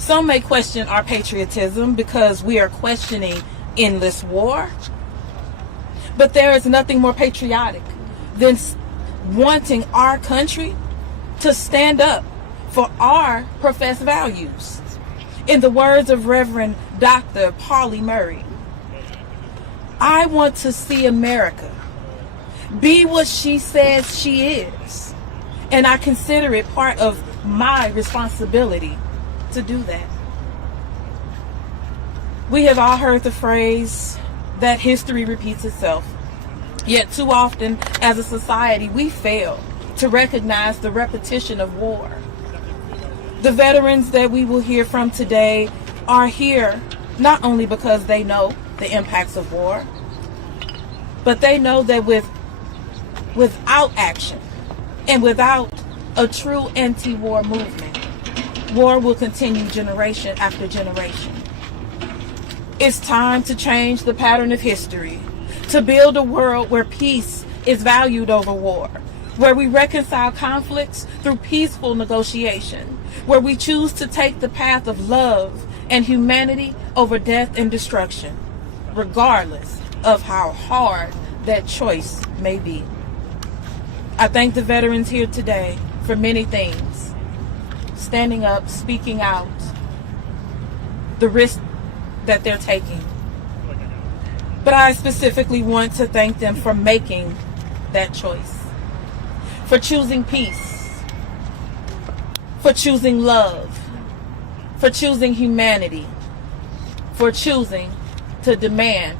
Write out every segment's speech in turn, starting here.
Some may question our patriotism because we are questioning endless war. But there is nothing more patriotic than wanting our country to stand up for our professed values. In the words of Reverend Dr. Pauli Murray, I want to see America be what she says she is. And I consider it part of my responsibility to do that. We have all heard the phrase that history repeats itself. Yet too often as a society, we fail to recognize the repetition of war. The veterans that we will hear from today are here not only because they know the impacts of war, but they know that without action and without a true anti-war movement, war will continue generation after generation. It's time to change the pattern of history, to build a world where peace is valued over war, where we reconcile conflicts through peaceful negotiation, where we choose to take the path of love and humanity over death and destruction, regardless of how hard that choice may be. I thank the veterans here today for many things: standing up, speaking out, the risk that they're taking. But I specifically want to thank them for making that choice, for choosing peace, for choosing love, for choosing humanity, for choosing to demand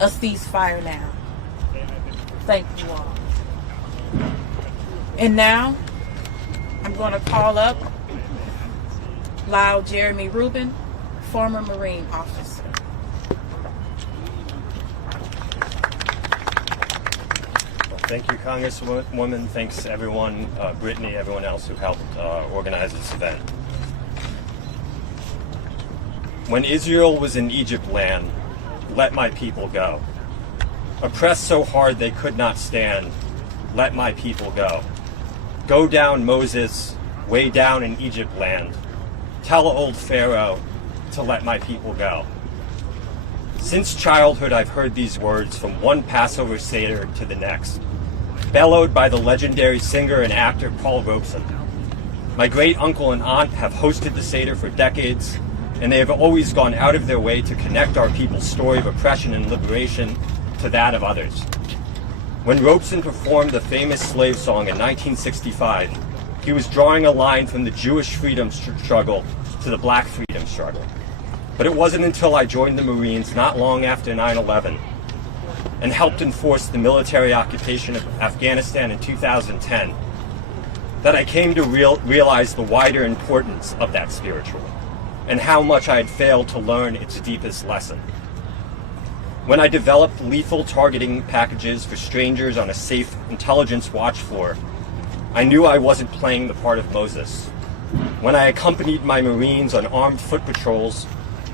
a ceasefire now. Thank you all. And now, I'm going to call up Lyle Jeremy Rubin, former Marine officer. Thank you, Congresswoman. Thanks, everyone, Brittany, everyone else who helped organize this event. When Israel was in Egypt land, let my people go. Oppressed so hard they could not stand, let my people go. Go down, Moses, way down in Egypt land. Tell old Pharaoh to let my people go. Since childhood, I've heard these words from one Passover Seder to the next, bellowed by the legendary singer and actor Paul Robeson. My great uncle and aunt have hosted the Seder for decades, and they have always gone out of their way to connect our people's story of oppression and liberation to that of others. When Robeson performed the famous slave song in 1965, he was drawing a line from the Jewish freedom struggle to the Black freedom struggle. But it wasn't until I joined the Marines not long after 9/11 and helped enforce the military occupation of Afghanistan in 2010 that I came to realize the wider importance of that spiritual and how much I had failed to learn its deepest lesson. When I developed lethal targeting packages for strangers on a safe intelligence watch floor, I knew I wasn't playing the part of Moses. When I accompanied my Marines on armed foot patrols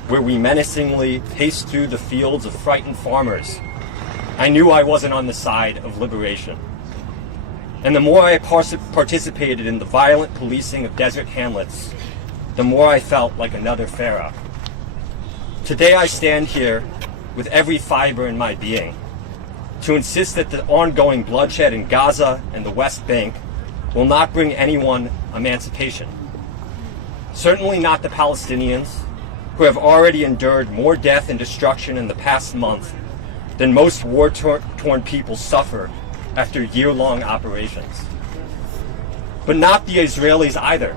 where we menacingly paced through the fields of frightened farmers, I knew I wasn't on the side of liberation. And the more I participated in the violent policing of desert hamlets, the more I felt like another Pharaoh. Today I stand here with every fiber in my being to insist that the ongoing bloodshed in Gaza and the West Bank will not bring anyone emancipation. Certainly not the Palestinians, who have already endured more death and destruction in the past month than most war-torn people suffer after year-long operations. But not the Israelis either,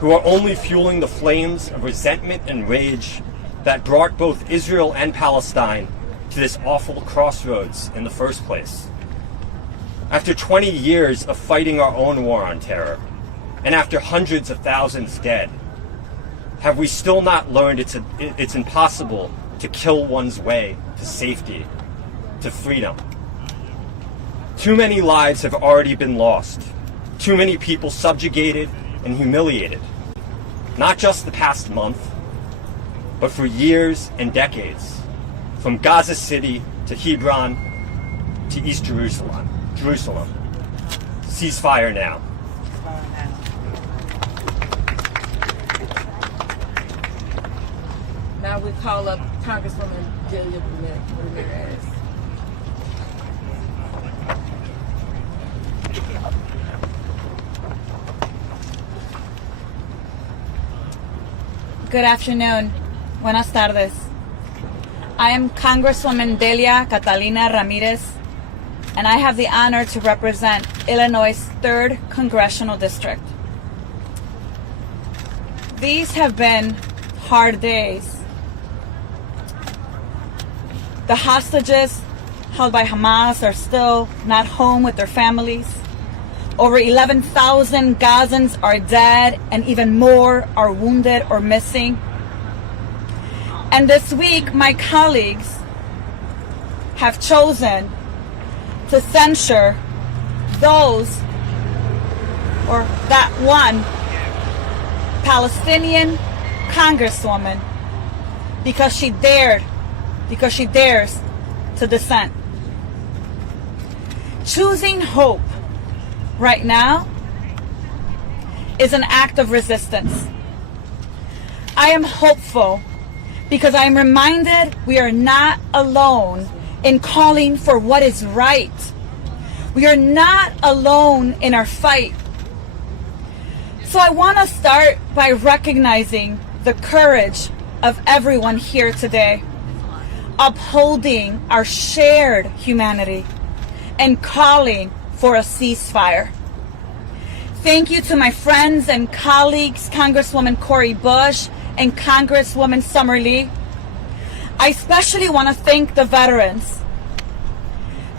who are only fueling the flames of resentment and rage that brought both Israel and Palestine to this awful crossroads in the first place. After 20 years of fighting our own war on terror, and after hundreds of thousands dead, have we still not learned it's impossible to kill one's way to safety, to freedom? Too many lives have already been lost. Too many people subjugated and humiliated. Not just the past month, but for years and decades, from Gaza City to Hebron to East Jerusalem. Ceasefire now. we call up Congresswoman Delia Ramirez. Good afternoon. Buenas tardes. I am Congresswoman Delia Catalina Ramirez, and I have the honor to represent Illinois' 3rd Congressional District. These have been hard days. The hostages held by Hamas are still not home with their families. Over 11,000 Gazans are dead, and even more are wounded or missing. And this week, my colleagues have chosen to censure those, or that one, Palestinian congresswoman because she dares to dissent. Choosing hope right now is an act of resistance. I am hopeful because I am reminded we are not alone in calling for what is right. We are not alone in our fight. So I want to start by recognizing the courage of everyone here today, upholding our shared humanity and calling for a ceasefire. Thank you to my friends and colleagues, Congresswoman Cori Bush and Congresswoman Summer Lee. I especially want to thank the veterans,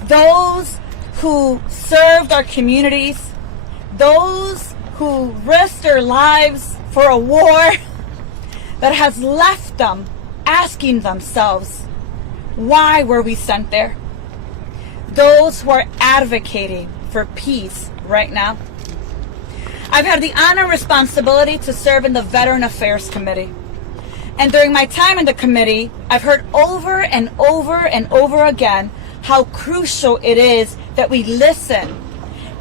those who served our communities, those who risked their lives for a war that has left them asking themselves, why were we sent there? Those who are advocating for peace right now. I've had the honor and responsibility to serve in the Veteran Affairs Committee. And during my time in the committee, I've heard over and over and over again how crucial it is that we listen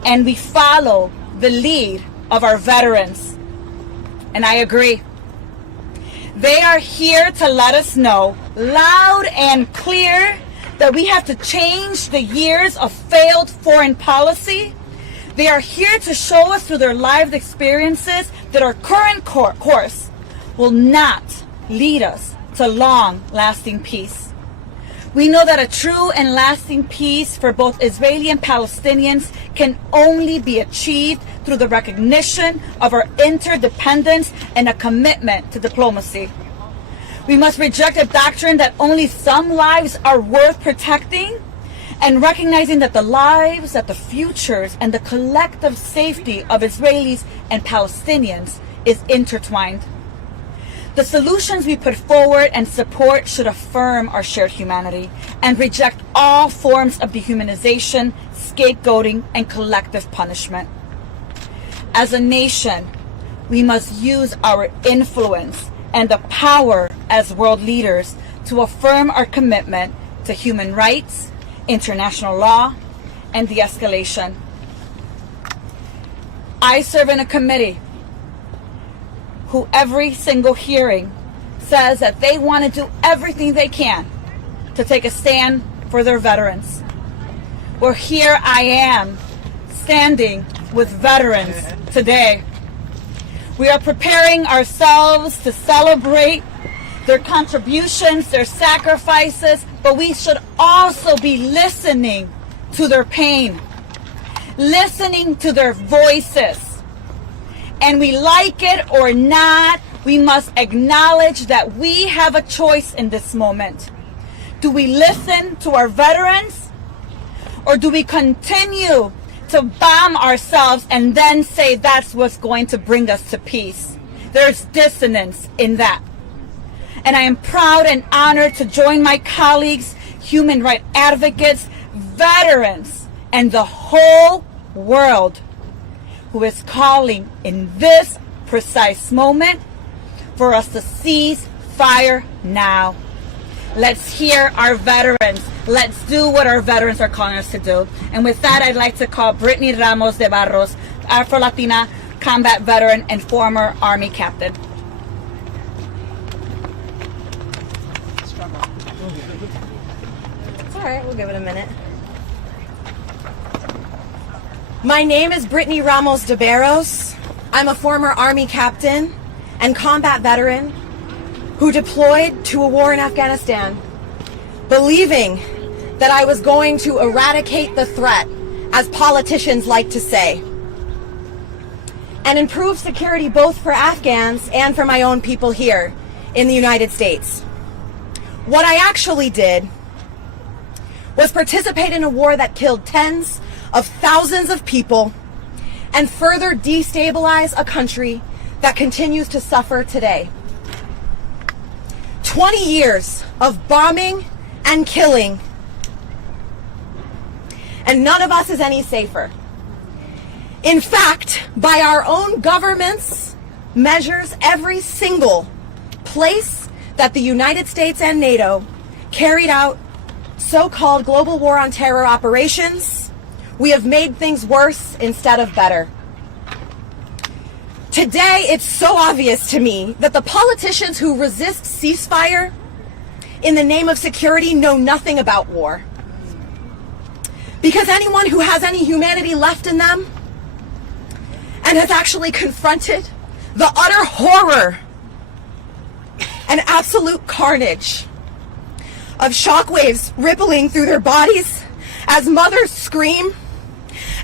and we follow the lead of our veterans. And I agree. They are here to let us know loud and clear that we have to change the years of failed foreign policy. They are here to show us through their lived experiences that our current course will not lead us to long-lasting peace. We know that a true and lasting peace for both Israeli and Palestinians can only be achieved through the recognition of our interdependence and a commitment to diplomacy. We must reject a doctrine that only some lives are worth protecting, and recognizing that the lives, that the futures, and the collective safety of Israelis and Palestinians is intertwined. The solutions we put forward and support should affirm our shared humanity and reject all forms of dehumanization, scapegoating, and collective punishment. As a nation, we must use our influence and the power as world leaders to affirm our commitment to human rights, international law, and de-escalation. I serve in a committee who every single hearing says that they want to do everything they can to take a stand for their veterans. Well, here I am standing with veterans today. We are preparing ourselves to celebrate their contributions, their sacrifices, but we should also be listening to their pain, listening to their voices. And we like it or not, we must acknowledge that we have a choice in this moment. Do we listen to our veterans, or do we continue to bomb ourselves and then say that's what's going to bring us to peace? There's dissonance in that. And I am proud and honored to join my colleagues, human rights advocates, veterans, and the whole world who is calling in this precise moment for us to cease fire now. Let's hear our veterans. Let's do what our veterans are calling us to do. And with that, I'd like to call Brittany Ramos de Barros, Afro-Latina combat veteran and former Army captain. It's all right, we'll give it a minute. My name is Brittany Ramos de Barros. I'm a former Army captain and combat veteran who deployed to a war in Afghanistan, believing that I was going to eradicate the threat, as politicians like to say, and improve security both for Afghans and for my own people here in the United States. What I actually did was participate in a war that killed tens of thousands of people and further destabilize a country that continues to suffer today. 20 years of bombing and killing, and none of us is any safer. In fact, by our own government's measures, every single place that the United States and NATO carried out so-called global war on terror operations, we have made things worse instead of better. Today, it's so obvious to me that the politicians who resist ceasefire in the name of security know nothing about war. Because anyone who has any humanity left in them and has actually confronted the utter horror and absolute carnage of shockwaves rippling through their bodies as mothers scream,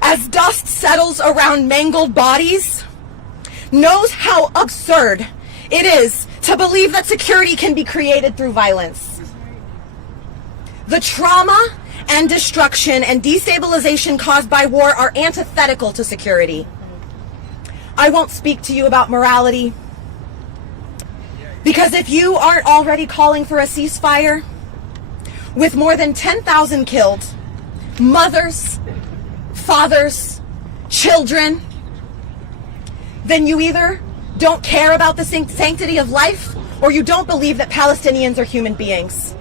as dust settles around mangled bodies, knows how absurd it is to believe that security can be created through violence. The trauma and destruction and destabilization caused by war are antithetical to security. I won't speak to you about morality, because if you aren't already calling for a ceasefire, with more than 10,000 killed, mothers, fathers, children, then you either don't care about the sanctity of life, or you don't believe that Palestinians are human beings.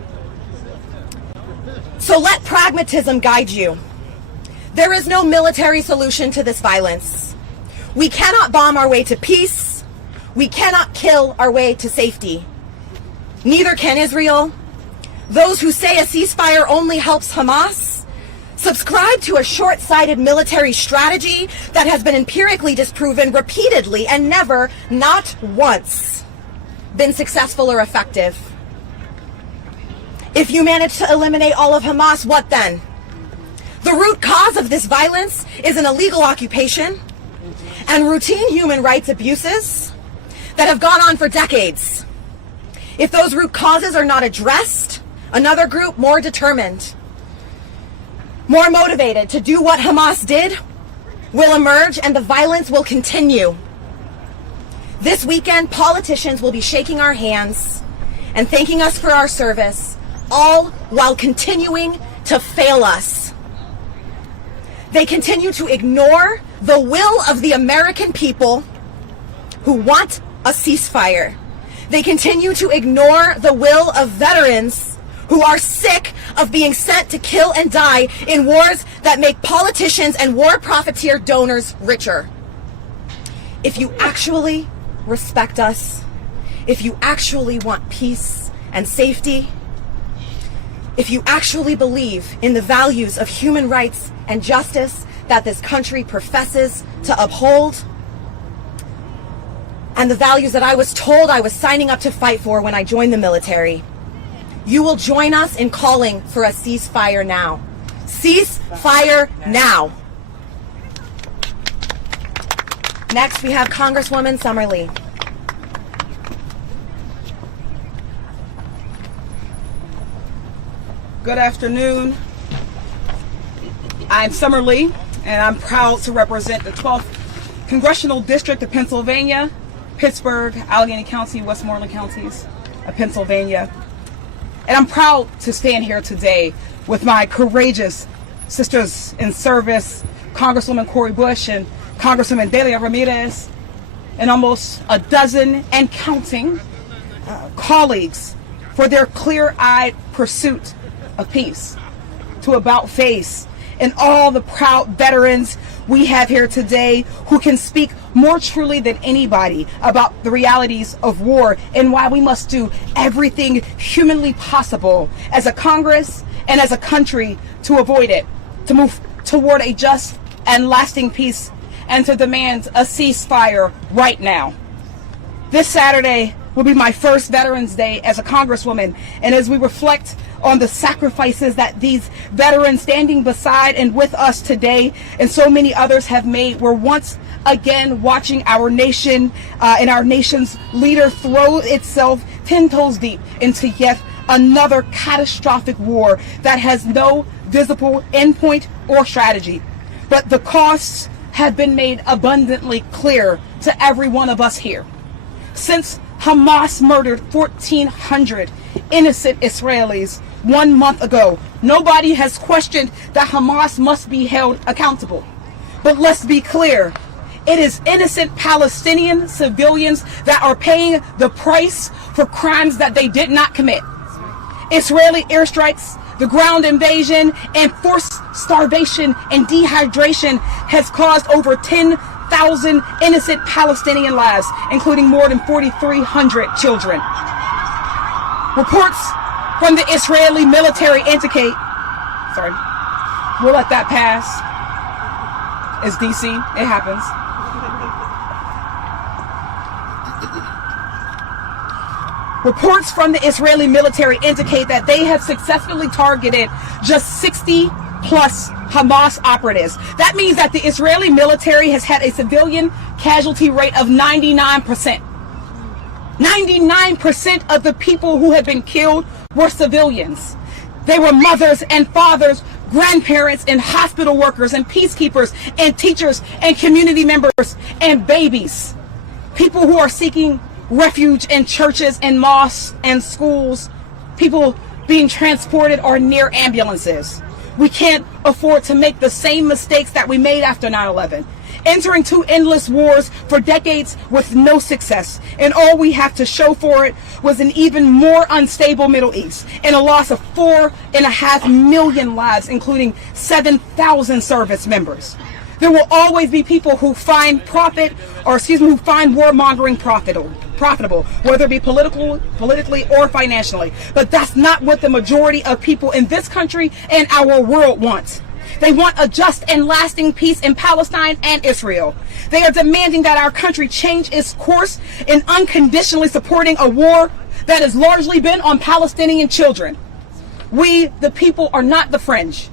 So let pragmatism guide you. There is no military solution to this violence. We cannot bomb our way to peace. We cannot kill our way to safety. Neither can Israel. Those who say a ceasefire only helps Hamas subscribe to a short-sighted military strategy that has been empirically disproven repeatedly and never, not once, been successful or effective. If you manage to eliminate all of Hamas, what then? The root cause of this violence is an illegal occupation and routine human rights abuses that have gone on for decades. If those root causes are not addressed, another group more determined, more motivated to do what Hamas did will emerge, and the violence will continue. This weekend, politicians will be shaking our hands and thanking us for our service, all while continuing to fail us. They continue to ignore the will of the American people who want a ceasefire. They continue to ignore the will of veterans who are sick of being sent to kill and die in wars that make politicians and war profiteer donors richer. If you actually respect us, if you actually want peace and safety, if you actually believe in the values of human rights and justice that this country professes to uphold, and the values that I was told I was signing up to fight for when I joined the military, you will join us in calling for a ceasefire now. Ceasefire now. Next, we have Congresswoman Summerlee. Good afternoon. I'm Summerlee, and I'm proud to represent the 12th Congressional District of Pennsylvania, Pittsburgh, Allegheny County, Westmoreland counties of Pennsylvania. And I'm proud to stand here today with my courageous sisters in service, Congresswoman Cori Bush and Congresswoman Delia Ramirez, and almost a dozen and counting colleagues for their clear-eyed pursuit of peace, to about face, and all the proud veterans we have here today who can speak more truly than anybody about the realities of war and why we must do everything humanly possible as a Congress and as a country to avoid it, to move toward a just and lasting peace, and to demand a ceasefire right now. This Saturday will be my first Veterans Day as a Congresswoman, and as we reflect on the sacrifices that these veterans standing beside and with us today and so many others have made, we're once again watching our nation and our nation's leader throw itself 10 toes deep into yet another catastrophic war that has no visible endpoint or strategy. But the costs have been made abundantly clear to every one of us here. Since Hamas murdered 1,400 innocent Israelis 1 month ago, nobody has questioned that Hamas must be held accountable. But let's be clear, it is innocent Palestinian civilians that are paying the price for crimes that they did not commit. Israeli airstrikes, the ground invasion, and forced starvation and dehydration has caused over 10,000 innocent Palestinian lives, including more than 4,300 children. Reports from the Israeli military indicate, we'll let that pass. It's DC, it happens. Reports from the Israeli military indicate that they have successfully targeted just 60 plus Hamas operatives. That means that the Israeli military has had a civilian casualty rate of 99%. 99% of the people who have been killed were civilians. They were mothers and fathers, grandparents and hospital workers and peacekeepers and teachers and community members and babies. People who are seeking refuge in churches and mosques and schools, people being transported or near ambulances. We can't afford to make the same mistakes that we made after 9/11, entering two endless wars for decades with no success, and all we have to show for it was an even more unstable Middle East and a loss of 4.5 million lives, including 7,000 service members. There will always be people who find who find warmongering profitable, whether it be politically or financially. But that's not what the majority of people in this country and our world want. They want a just and lasting peace in Palestine and Israel. They are demanding that our country change its course in unconditionally supporting a war that has largely been on Palestinian children. We, the people, are not the fringe.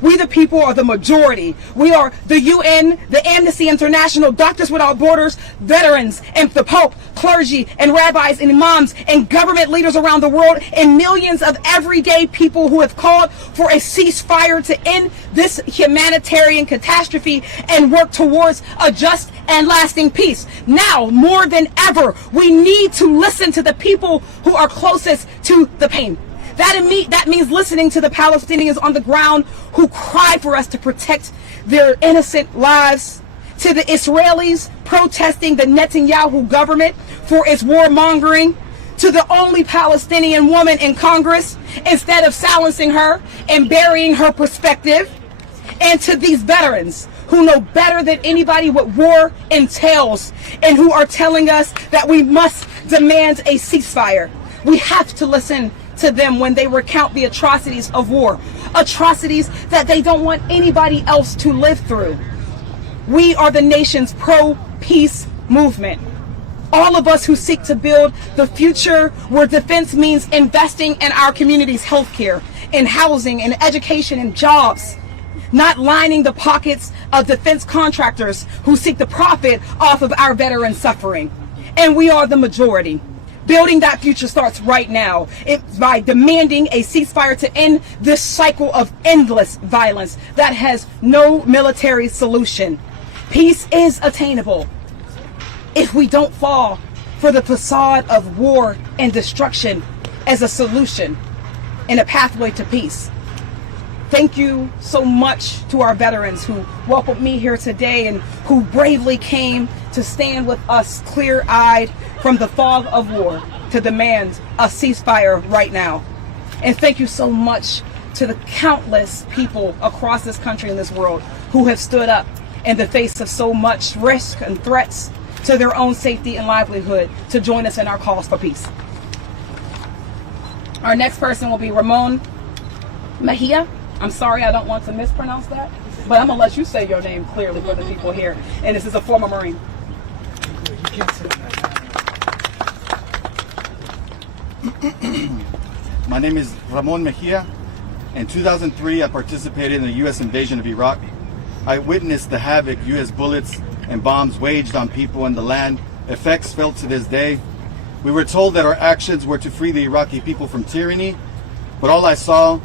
We, the people, are the majority. We are the UN, the Amnesty International, Doctors Without Borders, veterans, and the Pope, clergy, and rabbis, and imams, and government leaders around the world, and millions of everyday people who have called for a ceasefire to end this humanitarian catastrophe and work towards a just and lasting peace. Now, more than ever, we need to listen to the people who are closest to the pain. That means listening to the Palestinians on the ground who cry for us to protect their innocent lives, to the Israelis protesting the Netanyahu government for its warmongering, to the only Palestinian woman in Congress instead of silencing her and burying her perspective, and to these veterans who know better than anybody what war entails and who are telling us that we must demand a ceasefire. We have to listen to them when they recount the atrocities of war, atrocities that they don't want anybody else to live through. We are the nation's pro-peace movement. All of us who seek to build the future where defense means investing in our community's healthcare, in housing, in education, and jobs, not lining the pockets of defense contractors who seek to profit off of our veterans' suffering. And we are the majority. Building that future starts right now. It's by demanding a ceasefire to end this cycle of endless violence that has no military solution. Peace is attainable if we don't fall for the facade of war and destruction as a solution and a pathway to peace. Thank you so much to our veterans who welcomed me here today and who bravely came to stand with us clear-eyed from the fog of war to demand a ceasefire right now. And thank you so much to the countless people across this country and this world who have stood up in the face of so much risk and threats to their own safety and livelihood to join us in our cause for peace. Our next person will be Ramon Mejia. I'm sorry, I don't want to mispronounce that, but I'm going to let you say your name clearly for the people here. And this is a former Marine. My name is Ramon Mejia. In 2003, I participated in the U.S. invasion of Iraq. I witnessed the havoc U.S. bullets and bombs waged on people and the land, effects felt to this day. We were told that our actions were to free the Iraqi people from tyranny, but all I saw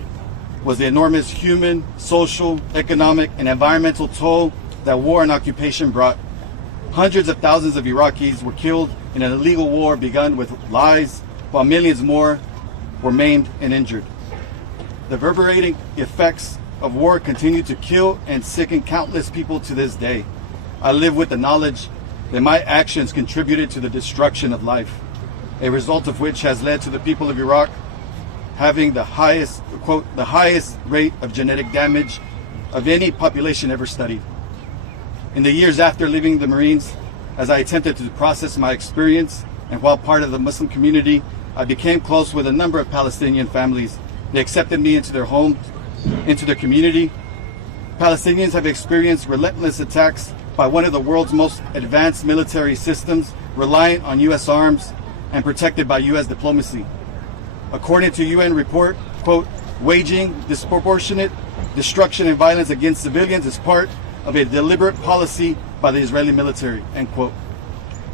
was the enormous human, social, economic, and environmental toll that war and occupation brought. Hundreds of thousands of Iraqis were killed in an illegal war begun with lies, while millions more were maimed and injured. The reverberating effects of war continue to kill and sicken countless people to this day. I live with the knowledge that my actions contributed to the destruction of life, a result of which has led to the people of Iraq having the highest, quote, the highest rate of genetic damage of any population ever studied. In the years after leaving the Marines, as I attempted to process my experience, and while part of the Muslim community, I became close with a number of Palestinian families. They accepted me into their homes, into their community. Palestinians have experienced relentless attacks by one of the world's most advanced military systems, reliant on U.S. arms and protected by U.S. diplomacy. According to UN report, quote, waging disproportionate destruction and violence against civilians is part of a deliberate policy by the Israeli military, end quote.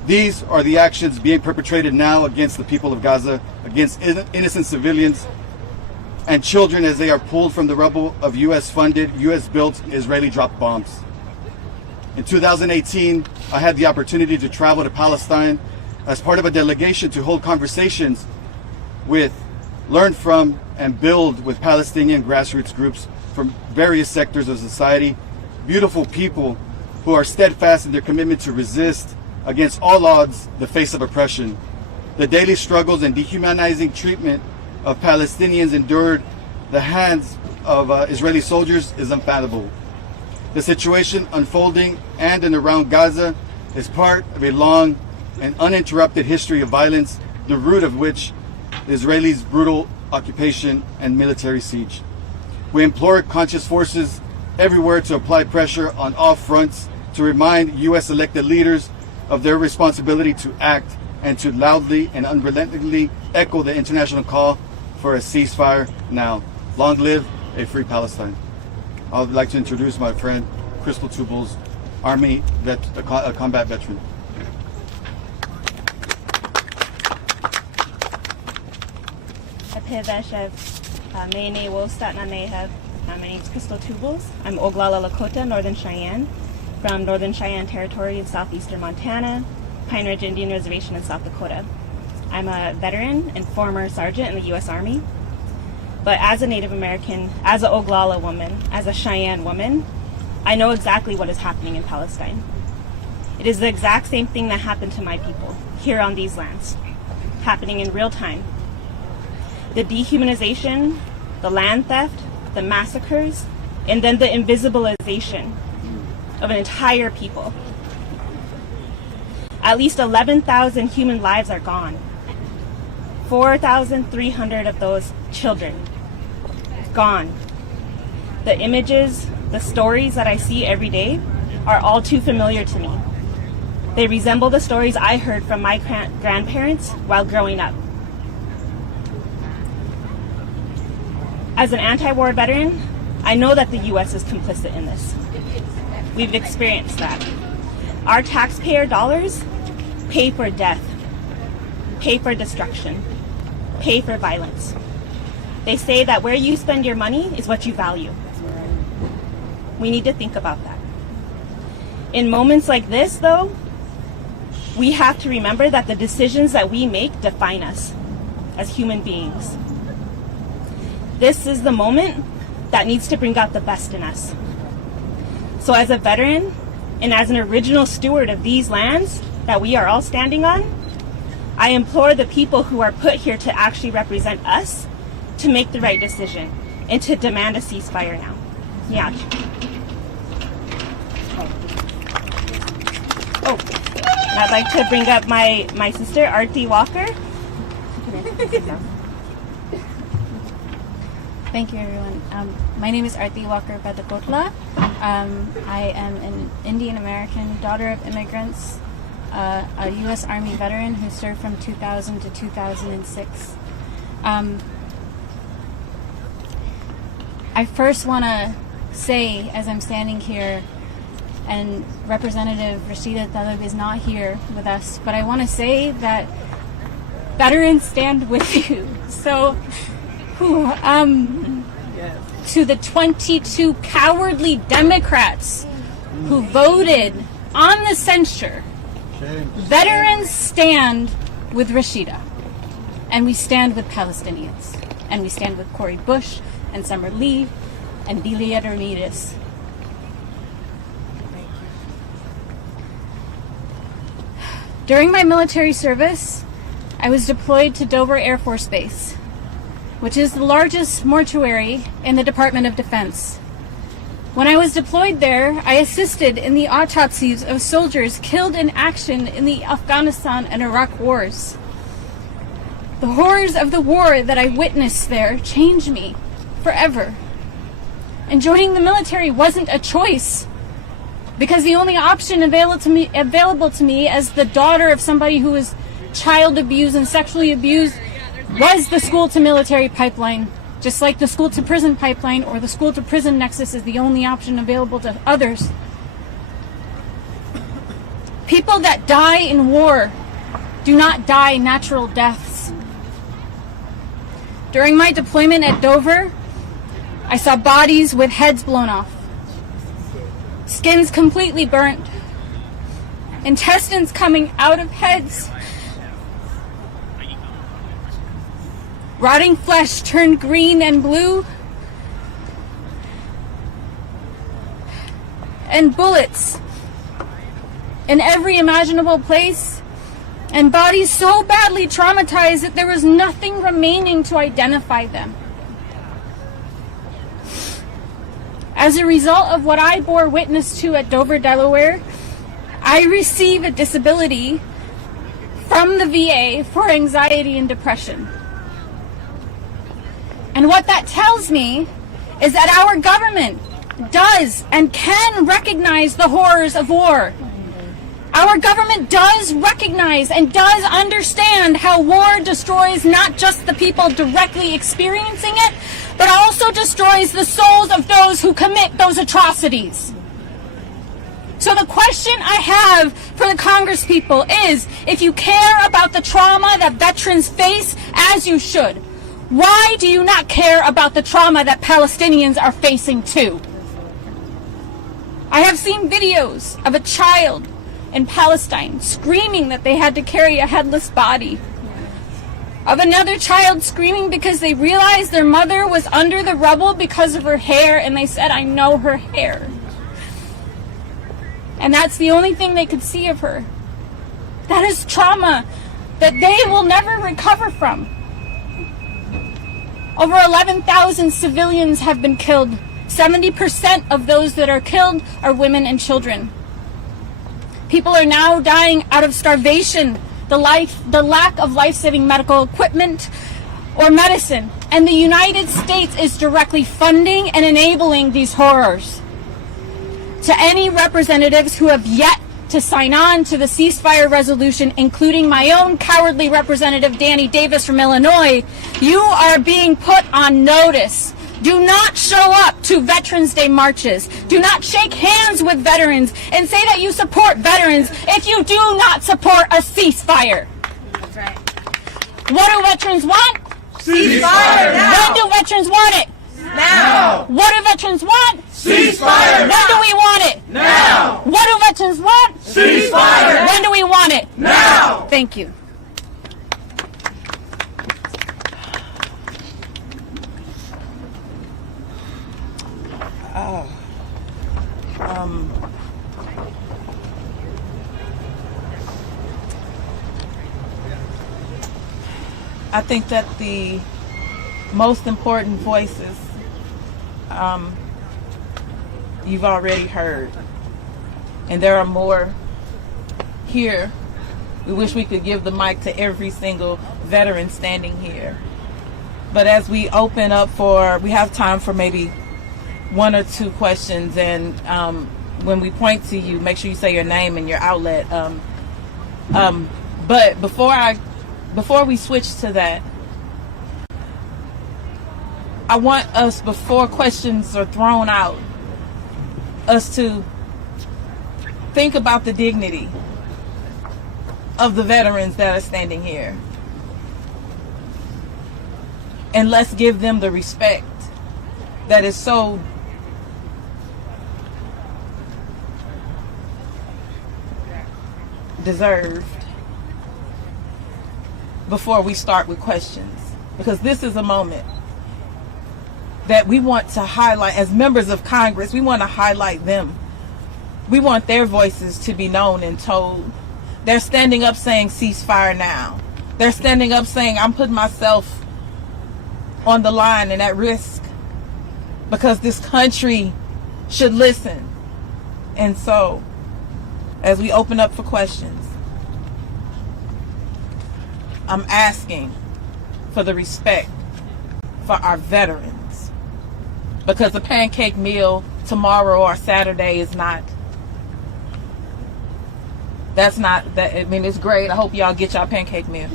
These are the actions being perpetrated now against the people of Gaza, against innocent civilians and children as they are pulled from the rubble of US-funded, US-built, Israeli-dropped bombs. In 2018, I had the opportunity to travel to Palestine as part of a delegation to hold conversations with, learn from, and build with Palestinian grassroots groups from various sectors of society, beautiful people who are steadfast in their commitment to resist against all odds the face of oppression. The daily struggles and dehumanizing treatment of Palestinians endured the hands of Israeli soldiers is unfathomable. The situation unfolding and and around Gaza is part of a long and uninterrupted history of violence, the root of which is Israelis' brutal occupation and military siege. We implore conscious forces everywhere to apply pressure on all fronts to remind U.S. elected leaders of their responsibility to act and to loudly and unrelentingly echo the international call for a ceasefire now. Long live a free Palestine. I would like to introduce my friend, Crystal Tubles, Army combat veteran. My name is Crystal Tubles. I'm Oglala Lakota, Northern Cheyenne, from Northern Cheyenne Territory in southeastern Montana, Pine Ridge Indian Reservation in South Dakota. I'm a veteran and former sergeant in the U.S. Army. But as a Native American, as an Oglala woman, as a Cheyenne woman, I know exactly what is happening in Palestine. It is the exact same thing that happened to my people here on these lands, happening in real time. The dehumanization, the land theft, the massacres, and then the invisibilization of an entire people. At least 11,000 human lives are gone. 4,300 of those children gone. The images, the stories that I see every day are all too familiar to me. They resemble the stories I heard from my grandparents while growing up. As an anti-war veteran, I know that the U.S. is complicit in this. We've experienced that. Our taxpayer dollars pay for death, pay for destruction, pay for violence. They say that where you spend your money is what you value. We need to think about that. In moments like this, though, we have to remember that the decisions that we make define us as human beings. This is the moment that needs to bring out the best in us. So as a veteran and as an original steward of these lands that we are all standing on, I implore the people who are put here to actually represent us to make the right decision and to demand a ceasefire now. Yeah. I'd like to bring up my sister, Arti Walker. Thank you, everyone. My name is Arti Walker Badakotla. I am an Indian American, daughter of immigrants, a U.S. Army veteran who served from 2000 to 2006. I first want to say, as I'm standing here, and Representative Rashida Tlaib is not here with us, but I want to say that veterans stand with you. So, to the 22 cowardly Democrats who voted on the censure, veterans stand with Rashida, and we stand with Palestinians, and we stand with Cori Bush and Summer Lee and Delia Ramirez. During my military service, I was deployed to Dover Air Force Base, which is the largest mortuary in the Department of Defense. When I was deployed there, I assisted in the autopsies of soldiers killed in action in the Afghanistan and Iraq wars. The horrors of the war that I witnessed there changed me forever. And joining the military wasn't a choice, because the only option available to me as the daughter of somebody who was child abused and sexually abused was the school to military pipeline. Just like the school to prison pipeline or the school to prison nexus is the only option available to others. People that die in war do not die natural deaths. During my deployment at Dover, I saw bodies with heads blown off, skins completely burnt, intestines coming out of heads, rotting flesh turned green and blue, and bullets in every imaginable place, and bodies so badly traumatized that there was nothing remaining to identify them. As a result of what I bore witness to at Dover, Delaware, I receive a disability from the VA for anxiety and depression. And what that tells me is that our government does and can recognize the horrors of war. Our government does recognize and does understand how war destroys not just the people directly experiencing it, but also destroys the souls of those who commit those atrocities. So the question I have for the Congress people is, if you care about the trauma that veterans face, as you should, why do you not care about the trauma that Palestinians are facing too? I have seen videos of a child in Palestine screaming that they had to carry a headless body, of another child screaming because they realized their mother was under the rubble because of her hair, and they said, "I know her hair." And that's the only thing they could see of her. That is trauma that they will never recover from. Over 11,000 civilians have been killed. 70% of those that are killed are women and children. People are now dying out of starvation, the lack of life-saving medical equipment or medicine. And the United States is directly funding and enabling these horrors. To any representatives who have yet to sign on to the ceasefire resolution, including my own cowardly representative, Danny Davis from Illinois, you are being put on notice. Do not show up to Veterans Day marches. Do not shake hands with veterans and say that you support veterans if you do not support a ceasefire. That's right. What do veterans want? Ceasefire now! When do veterans want it? Now! What do veterans want? Ceasefire When do we want it? now! What do veterans want? Ceasefire When do we want it? now! Thank you. I think that the most important voices you've already heard, and there are more here We wish we could give the mic to every single veteran standing here. But as we open up we have time for maybe 1 or 2 questions, and when we point to you, make sure you say your name and your outlet. But before we switch to that, I want us, before questions are thrown out, us to think about the dignity of the veterans that are standing here. And let's give them the respect that is so deserved before we start with questions. Because this is a moment that we want to highlight. As members of Congress, we want to highlight them. We want their voices to be known and told. They're standing up saying ceasefire now. They're standing up saying I'm putting myself on the line and at risk because this country should listen. And so, as we open up for questions, I'm asking for the respect for our veterans. Because the pancake meal tomorrow or Saturday is not, I mean, it's great. I hope y'all get y'all pancake meal.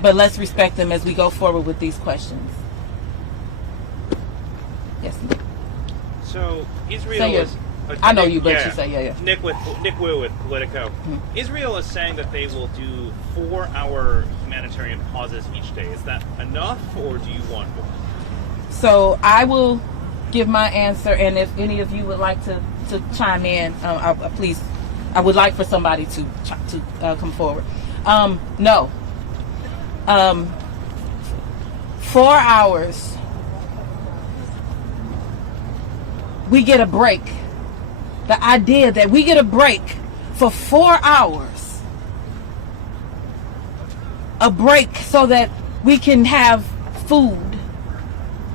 But let's respect them as we go forward with these questions. Yes. So Israel is. I know you, but you say yeah. Nick Wu with Politico. Israel is saying that they will do 4-hour humanitarian pauses each day. Is that enough, or do you want more? So I will give my answer, and if any of you would like to chime in, please, I would like for somebody to come forward. No. 4 hours. We get a break. The idea that we get a break for 4 hours. A break so that we can have food.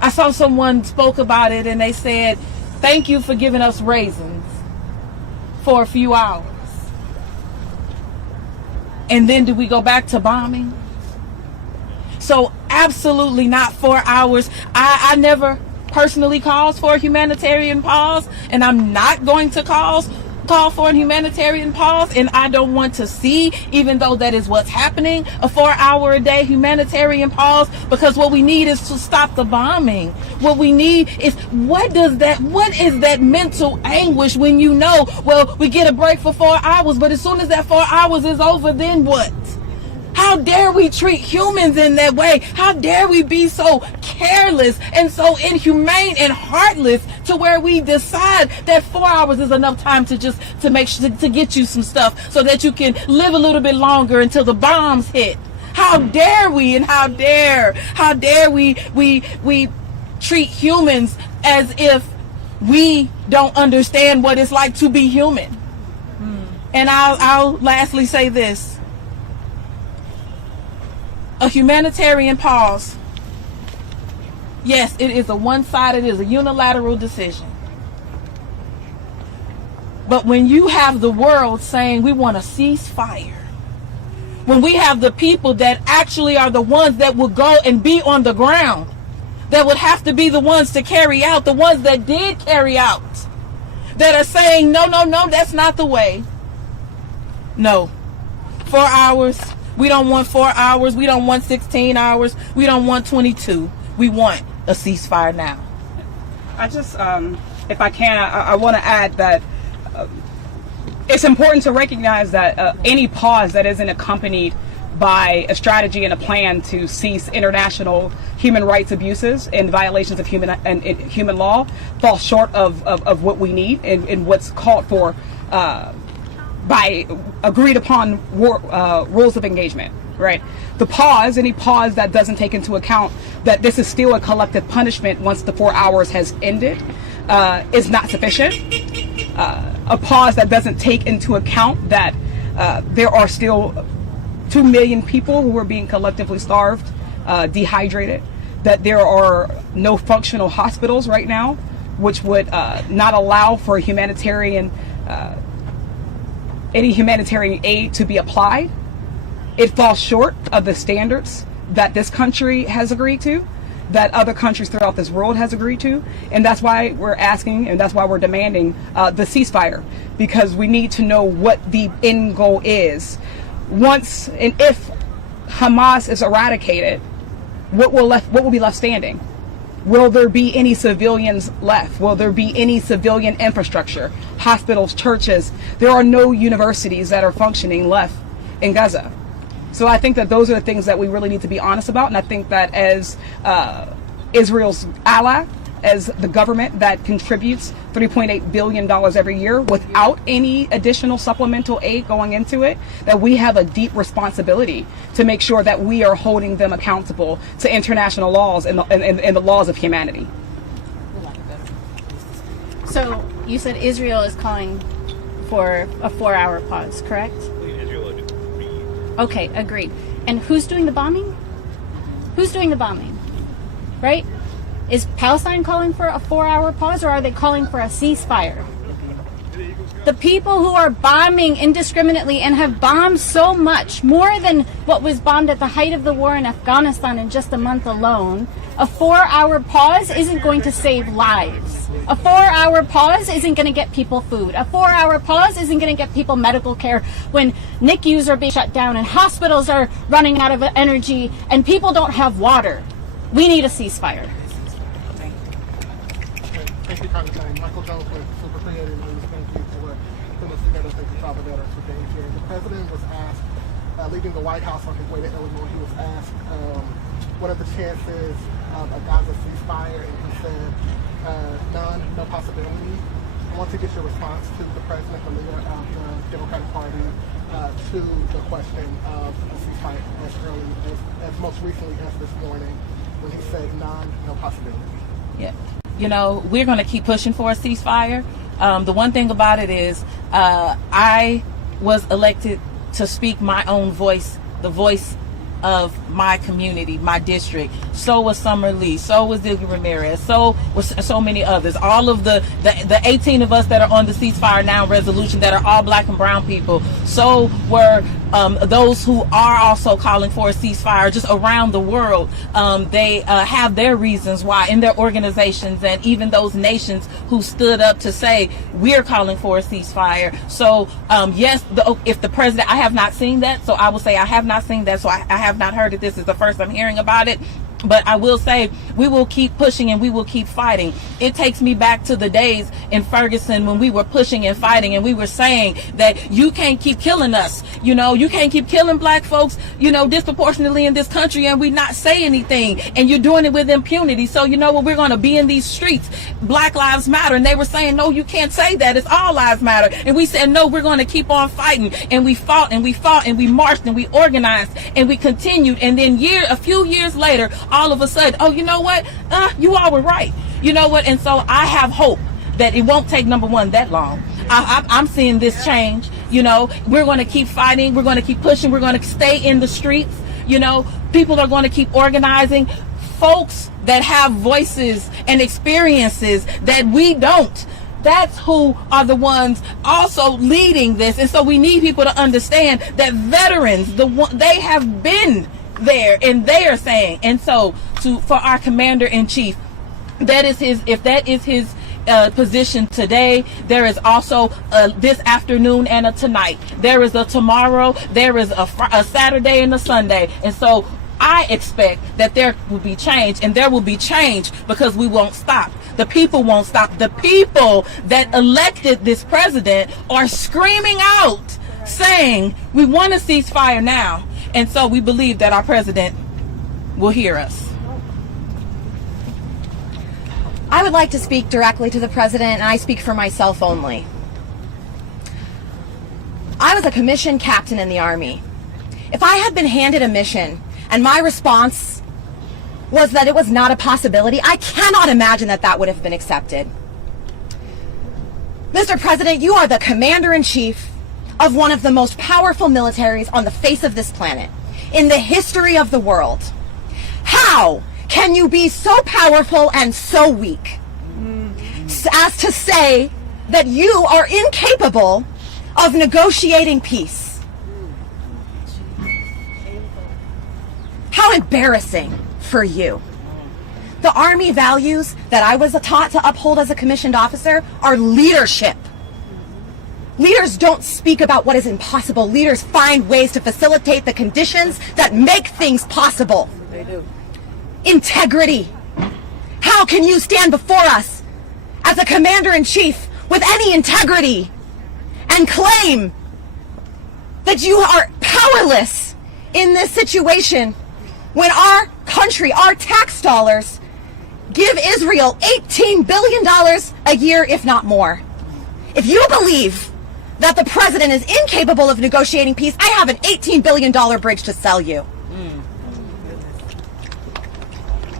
I saw someone spoke about it and they said, thank you for giving us raisins for a few hours. And then do we go back to bombing? So absolutely not 4 hours. I never personally calls for a humanitarian pause, and I'm not going to call for a humanitarian pause, and I don't want to see, even though that is what's happening, a 4-hour a day humanitarian pause, because what we need is to stop the bombing. What we need is, what is that mental anguish when you know, well, we get a break for 4 hours, but as soon as that 4 hours is over, then what? How dare we treat humans in that way? How dare we be so careless and so inhumane and heartless to where we decide that 4 hours is enough time to make sure to get you some stuff so that you can live a little bit longer until the bombs hit? How dare we, and how dare we treat humans as if we don't understand what it's like to be human? And I'll lastly say this. A humanitarian pause, yes, it is a one-sided, it is a unilateral decision. But when you have the world saying we want a ceasefire, when we have the people that actually are the ones that will go and be on the ground, that would have to be the ones to carry out, the ones that did carry out, that are saying, no, that's not the way. No. 4 hours. We don't want 4 hours. We don't want 16 hours. We don't want 22. We want a ceasefire now. I just, if I can, I want to add that it's important to recognize that any pause that isn't accompanied by a strategy and a plan to cease international human rights abuses and violations of human law falls short of what we need and what's called for by agreed upon rules of engagement, right? The pause, any pause that doesn't take into account that this is still a collective punishment once the 4 hours has ended is not sufficient. A pause that doesn't take into account that there are still 2 million people who are being collectively starved, dehydrated, that there are no functional hospitals right now, which would not allow for humanitarian any humanitarian aid to be applied, it falls short of the standards that this country has agreed to, that other countries throughout this world has agreed to. And that's why we're asking, and that's why we're demanding the ceasefire, because we need to know what the end goal is. Once and if Hamas is eradicated, what will be left standing? Will there be any civilians left? Will there be any civilian infrastructure, hospitals, churches? There are no universities that are functioning left in Gaza. So I think that those are the things that we really need to be honest about. And I think that as Israel's ally, as the government that contributes $3.8 billion every year without any additional supplemental aid going into it, that we have a deep responsibility to make sure that we are holding them accountable to international laws and the laws of humanity. So you said Israel is calling for a 4-hour pause, correct? Israel agreed. Okay, agreed. And who's doing the bombing? Who's doing the bombing? Right? Is Palestine calling for a 4-hour pause, or are they calling for a ceasefire? The people who are bombing indiscriminately and have bombed so much, more than what was bombed at the height of the war in Afghanistan in just a month alone, a 4-hour pause isn't going to save lives. A 4-hour pause isn't going to get people food. A 4-hour pause isn't going to get people medical care when NICUs are being shut down and hospitals are running out of energy and people don't have water. We need a ceasefire. Thank you, Congressman. Michael Jones with Super Creative News. Thank you for putting this together. Thank you for all the veterans for being here. The president was asked, leaving the White House on his way to Illinois, he was asked, what are the chances of a Gaza ceasefire? And he said, none, no possibility. I want to get your response to the president, the leader of the Democratic Party, to the question of a ceasefire as most recently as this morning, when he said none, no possibility. Yeah. You know, we're going to keep pushing for a ceasefire. The one thing about it is I was elected to speak my own voice, the voice of my community, my district. So was Summer Lee, so was Dilgy Ramirez, so was so many others. All of the 18 of us that are on the Ceasefire Now resolution that are all black and brown people. So were those who are also calling for a ceasefire just around the world. They have their reasons why in their organizations, and even those nations who stood up to say we're calling for a ceasefire. So yes, if the president, I have not seen that, so I will say I have not seen that, so I have not heard it. This is the first I'm hearing about it. But I will say we will keep pushing and we will keep fighting. It takes me back to the days in Ferguson when we were pushing and fighting and we were saying that you can't keep killing us. You know, you can't keep killing black folks, you know, disproportionately in this country and we not say anything. And you're doing it with impunity. So, you know what, we're going to be in these streets. Black Lives Matter. And they were saying, no, you can't say that. It's all lives matter. And we said, no, we're going to keep on fighting. And we fought and we fought and we marched and we organized and we continued. And then a few years later, all of a sudden, oh, you know what? You all were right. You know what? And so I have hope that it won't take, number one, that long. I'm seeing this change. You know, we're going to keep fighting. We're going to keep pushing. We're going to stay in the streets. You know, people are going to keep organizing. Folks that have voices and experiences that we don't. That's who are the ones also leading this. And so we need people to understand that veterans, they have been there and they are saying. And so for our commander-in-chief, if that is his position today, there is also this afternoon and a tonight. There is a tomorrow, there is a Saturday and a Sunday. And so I expect that there will be change, and there will be change because we won't stop. The people won't stop. The people that elected this president are screaming out saying we want a ceasefire now. And so we believe that our president will hear us. I would like to speak directly to the president, and I speak for myself only. I was a commissioned captain in the Army. If I had been handed a mission and my response was that it was not a possibility, I cannot imagine that that would have been accepted. Mr. President, you are the commander-in-chief of one of the most powerful militaries on the face of this planet, in the history of the world. How can you be so powerful and so weak as to say that you are incapable of negotiating peace. How embarrassing for you. The Army values that I was taught to uphold as a commissioned officer are leadership. Leaders don't speak about what is impossible. Leaders find ways to facilitate the conditions that make things possible. They do. Integrity. How can you stand before us as a commander-in-chief with any integrity and claim that you are powerless in this situation when our country, our tax dollars, give Israel $18 billion a year, if not more? If you believe that the president is incapable of negotiating peace, I have an $18 billion bridge to sell you.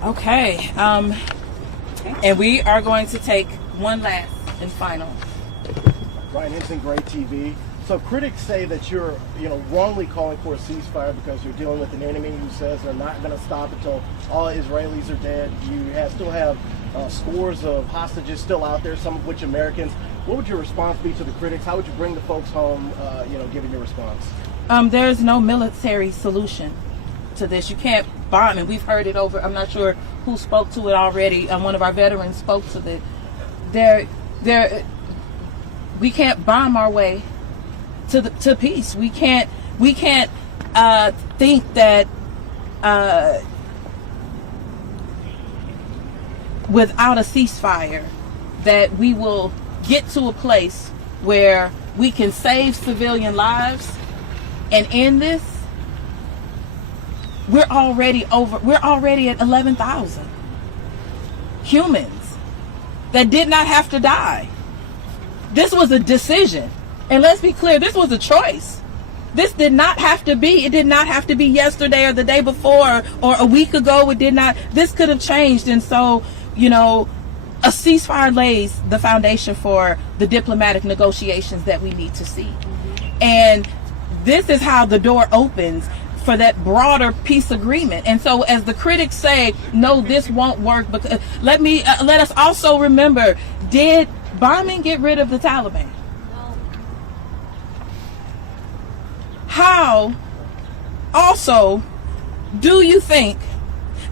Okay. And we are going to take one last and final. Ryan Henson, Great TV. So critics say that you're, wrongly calling for a ceasefire because you're dealing with an enemy who says they're not going to stop until all Israelis are dead. You still have scores of hostages still out there, some of which Americans. What would your response be to the critics? How would you bring the folks home, given your response? There's no military solution to this. You can't bomb, and we've heard it over. I'm not sure who spoke to it already. One of our veterans spoke to it. We can't bomb our way to peace. We can't think that without a ceasefire that we will get to a place where we can save civilian lives and end this. We're already at 11,000 humans that did not have to die. This was a decision. And let's be clear, this was a choice. This did not have to be. It did not have to be yesterday or the day before or a week ago. It did not. This could have changed. And so, a ceasefire lays the foundation for the diplomatic negotiations that we need to see. And this is how the door opens for that broader peace agreement. And so as the critics say, no, this won't work, because let us also remember, did bombing get rid of the Taliban? How also do you think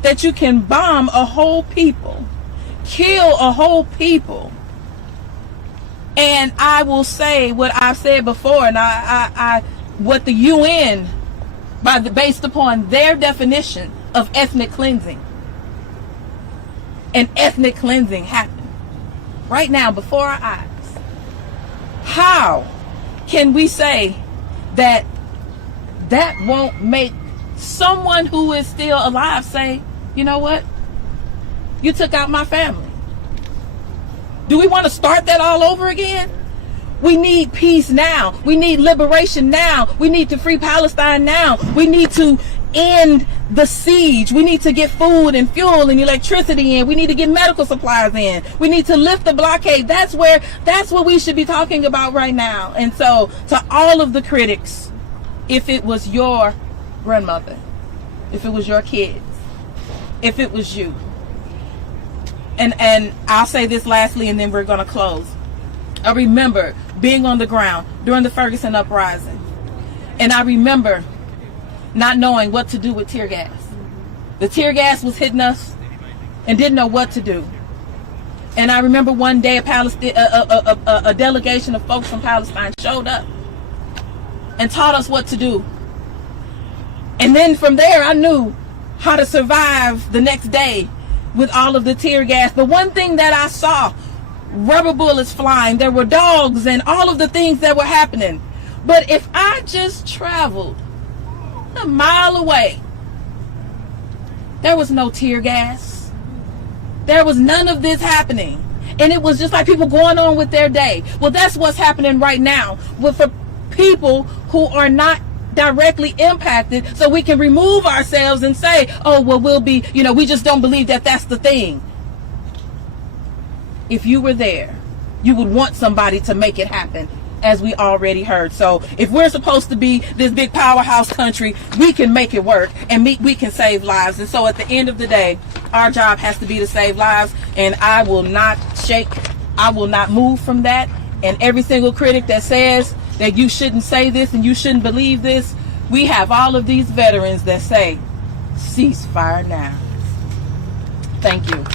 that you can bomb a whole people, kill a whole people? And I will say what I've said before, and what the UN, based upon their definition of ethnic cleansing, and ethnic cleansing happened right now before our eyes. How can we say that won't make someone who is still alive say, you know what? You took out my family. Do we want to start that all over again? We need peace now. We need liberation now. We need to free Palestine now. We need to end the siege. We need to get food and fuel and electricity in. We need to get medical supplies in. We need to lift the blockade. That's what we should be talking about right now. And so to all of the critics, if it was your grandmother, if it was your kids, if it was you, and I'll say this lastly and then we're going to close. I remember being on the ground during the Ferguson uprising, and I remember not knowing what to do with tear gas. The tear gas was hitting us and didn't know what to do. And I remember one day a delegation of folks from Palestine showed up and taught us what to do. And then from there I knew how to survive the next day with all of the tear gas. The one thing that I saw, rubber bullets flying, there were dogs and all of the things that were happening. But if I just traveled a mile away, there was no tear gas. There was none of this happening. And it was just like people going on with their day. Well, that's what's happening right now for people who are not directly impacted, so we can remove ourselves and say, oh, well, we'll be, we just don't believe that that's the thing. If you were there, you would want somebody to make it happen, as we already heard. So if we're supposed to be this big powerhouse country, we can make it work, and we can save lives. And so at the end of the day, our job has to be to save lives, and I will not move from that. And every single critic that says that you shouldn't say this and you shouldn't believe this, we have all of these veterans that say, ceasefire now. Thank you.